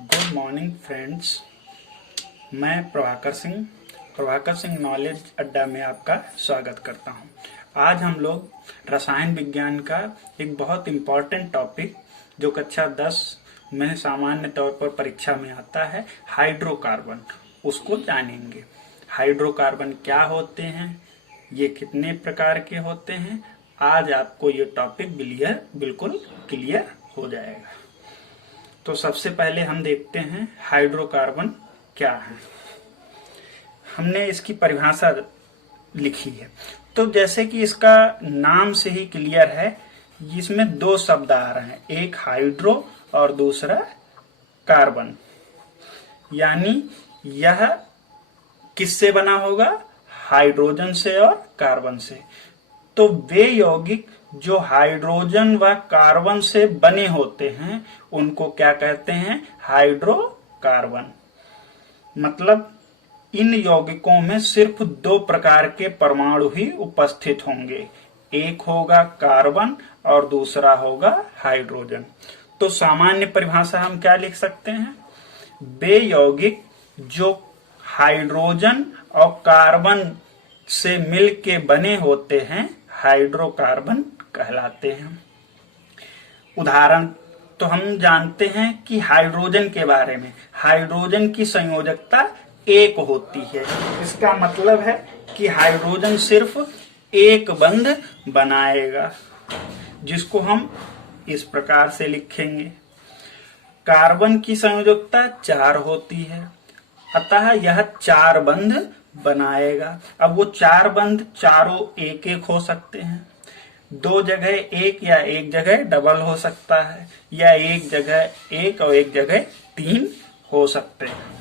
Good morning friends. मैं Prabhakar Singh knowledge अड्डा में आपका स्वागत करता हूं। आज हम लोग रसायन विज्ञान का एक बहुत इम्पॉर्टेंट टॉपिक जो कक्षा 10 में सामान्य तौर पर परीक्षा में आता है, हाइड्रोकार्बन, उसको जानेंगे। हाइड्रोकार्बन क्या होते हैं, ये कितने प्रकार के होते हैं, आज आपको ये टॉपिक बिल्कुल क्लियर हो जाएगा। तो सबसे पहले हम देखते हैं हाइड्रोकार्बन क्या है। हमने इसकी परिभाषा लिखी है। तो जैसे कि इसका नाम से ही क्लियर है, इसमें दो शब्द आ रहे हैं, एक हाइड्रो और दूसरा कार्बन। यानी यह किससे बना होगा? हाइड्रोजन से और कार्बन से। तो वे यौगिक जो हाइड्रोजन व कार्बन से बने होते हैं उनको क्या कहते हैं? हाइड्रोकार्बन। मतलब इन यौगिकों में सिर्फ दो प्रकार के परमाणु ही उपस्थित होंगे, एक होगा कार्बन और दूसरा होगा हाइड्रोजन। तो सामान्य परिभाषा हम क्या लिख सकते हैं? वे यौगिक जो हाइड्रोजन और कार्बन से मिलके बने होते हैं हाइड्रोकार्बन कहलाते हैं। उदाहरण तो हम जानते हैं कि हाइड्रोजन के बारे में, हाइड्रोजन की संयोजकता एक होती है। इसका मतलब है कि हाइड्रोजन सिर्फ एक बंध बनाएगा, जिसको हम इस प्रकार से लिखेंगे। कार्बन की संयोजकता 4 होती है, अतः यह 4 बंध बनाएगा। अब वो 4 बंध चारों एक एक हो सकते हैं, 2 जगह एक या एक जगह डबल हो सकता है, या एक जगह एक और एक जगह 3 हो सकते हैं।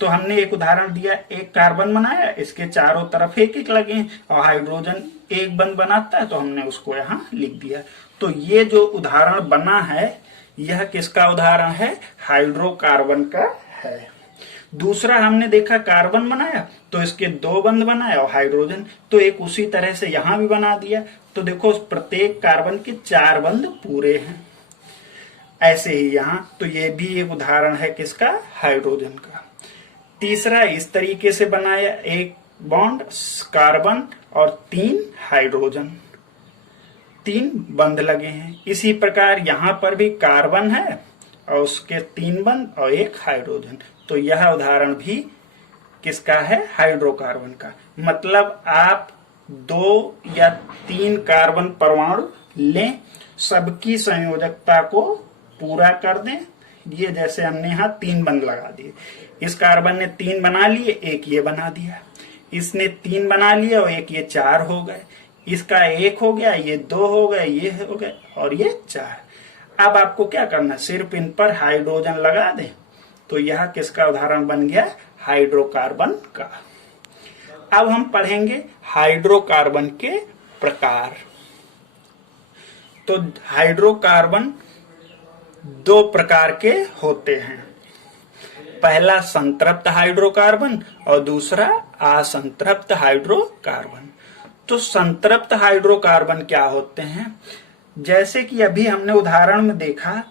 तो हमने एक उदाहरण दिया, एक कार्बन बनाया, इसके चारों तरफ एक एक लगे और हाइड्रोजन एक बंध बनाता है, तो हमने उसको यहाँ लिख दिया। तो ये जो उदाहरण बना है यह किसका उदाहरण है? हाइड्रोकार्बन का है। दूसरा हमने देखा कार्बन बनाया तो इसके 2 बंध बनाए और हाइड्रोजन, तो एक उसी तरह से यहां भी बना दिया। तो देखो प्रत्येक कार्बन के 4 बंध पूरे हैं। ऐसे ही यहां, तो ये भी एक उदाहरण है किसका? हाइड्रोजन का। तीसरा इस तरीके से बनाया, एक बॉन्ड कार्बन और 3 हाइड्रोजन, 3 बंध लगे हैं। इसी प्रकार यहां पर भी कार्बन है और उसके 3 बंध और एक हाइड्रोजन। तो यह उदाहरण भी किसका है? हाइड्रोकार्बन का। मतलब आप 2 या 3 कार्बन परमाणु लें, सबकी संयोजकता को पूरा कर दें। ये जैसे हमने यहाँ 3 बंध लगा दिए, इस कार्बन ने 3 बना लिए, एक ये बना दिया, इसने 3 बना लिए और एक ये 4 हो गए, इसका 1 हो गया, ये 2 हो गए, ये हो गए और ये 4। अब आपको क्या करना? सिर्फ इन पर हाइड्रोजन लगा दें, तो यह किसका उदाहरण बन गया? हाइड्रोकार्बन का। अब हम पढ़ेंगे हाइड्रोकार्बन के प्रकार। तो हाइड्रोकार्बन 2 प्रकार के होते हैं, पहला संतृप्त हाइड्रोकार्बन और दूसरा असंतृप्त हाइड्रोकार्बन। तो संतृप्त हाइड्रोकार्बन क्या होते हैं? जैसे कि अभी हमने उदाहरण में देखा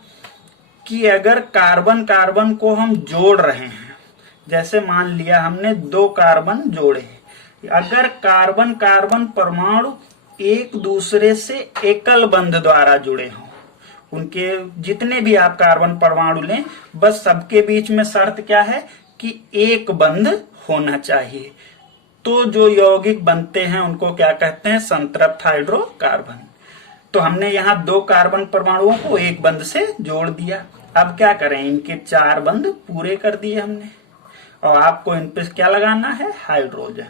कि अगर कार्बन कार्बन को हम जोड़ रहे हैं, जैसे मान लिया हमने 2 कार्बन जोड़े, अगर कार्बन कार्बन परमाणु एक दूसरे से एकल बंध द्वारा जुड़े हों, उनके जितने भी आप कार्बन परमाणु लें, बस सबके बीच में शर्त क्या है कि एक बंध होना चाहिए, तो जो यौगिक बनते हैं उनको क्या कहते हैं? संतृप्त हाइड्रोकार्बन। तो हमने यहाँ 2 कार्बन परमाणुओं को एक बंध से जोड़ दिया। अब क्या करें? इनके 4 बंध पूरे कर दिए हमने, और आपको इन पे क्या लगाना है? हाइड्रोजन।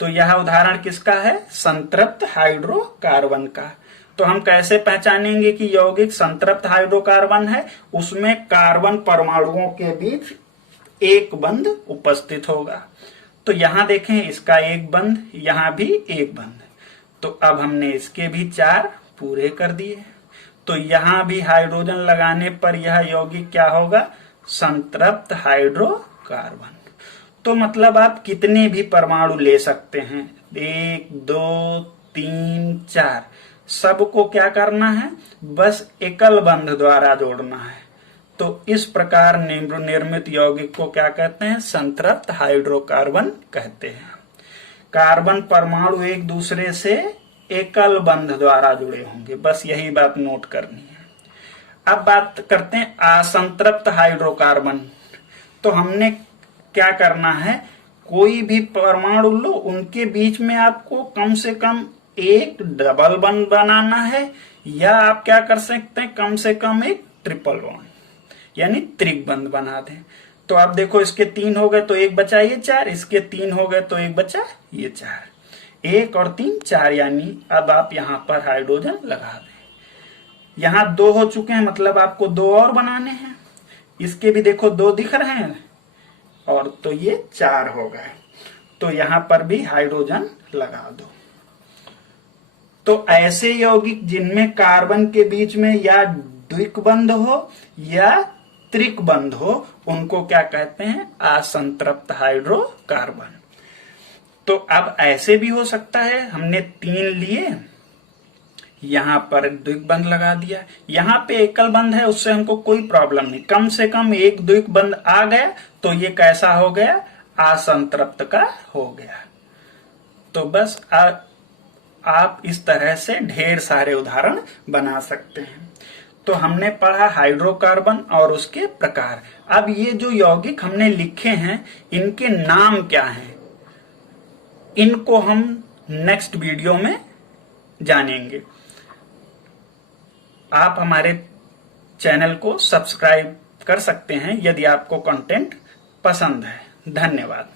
तो यह उदाहरण किसका है? संतृप्त हाइड्रोकार्बन का। तो हम कैसे पहचानेंगे कि यौगिक संतृप्त हाइड्रोकार्बन है? उसमें कार्बन परमाणुओं के बीच एक बंध उपस्थित होगा। तो यहां देखें, इसका एक बंध, यहां भी एक बंध। तो अब हमने इसके भी 4 पूरे कर दिए, तो यहां भी हाइड्रोजन लगाने पर यह यौगिक क्या होगा? संतृप्त हाइड्रोकार्बन। तो मतलब आप कितने भी परमाणु ले सकते हैं, 1 2 3 4, सबको क्या करना है? बस एकल बंध द्वारा जोड़ना है। तो इस प्रकार निर्मित यौगिक को क्या कहते हैं? संतृप्त हाइड्रोकार्बन कहते हैं। कार्बन परमाणु एक दूसरे से एकल बंध द्वारा जुड़े होंगे, बस यही बात नोट करनी है। अब बात करते हैं असंतृप्त हाइड्रोकार्बन। तो हमने क्या करना है, कोई भी परमाणु लो, उनके बीच में आपको कम से कम एक डबल बॉन्ड बनाना है, या आप क्या कर सकते हैं, कम से कम एक ट्रिपल बॉन्ड यानी त्रिक बंध बना दें। तो आप देखो, इसके 3 हो गए तो 1 बचा ये 4, इसके 3 हो गए तो 1 बचा ये 4, 1 और 3 4, यानी अब आप यहां पर हाइड्रोजन लगा दें। यहां 2 हो चुके हैं, मतलब आपको 2 और बनाने हैं। इसके भी देखो 2 दिख रहे हैं, और तो ये 4 हो गए। तो यहां पर भी हाइड्रोजन लगा दो। तो ऐसे यौगिक जिनमें कार्बन के बीच में या द्विबंध हो या त्रिक बंध हो, उनको क्या कहते हैं? असंतृप्त हाइड्रोकार्बन। तो अब ऐसे भी हो सकता है, हमने 3 लिए, यहां पर द्विबंध लगा दिया, यहां पे एकल बंध है, उससे हमको कोई प्रॉब्लम नहीं, कम से कम एक द्विबंध आ गया तो ये कैसा हो गया? असंतृप्त का हो गया। तो बस आप इस तरह से ढेर सारे उदाहरण बना सकते हैं। तो हमने पढ़ा हाइड्रोकार्बन और उसके प्रकार। अब ये जो यौगिक हमने लिखे हैं, इनके नाम क्या हैं, इनको हम नेक्स्ट वीडियो में जानेंगे। आप हमारे चैनल को सब्सक्राइब कर सकते हैं यदि आपको कंटेंट पसंद है। धन्यवाद।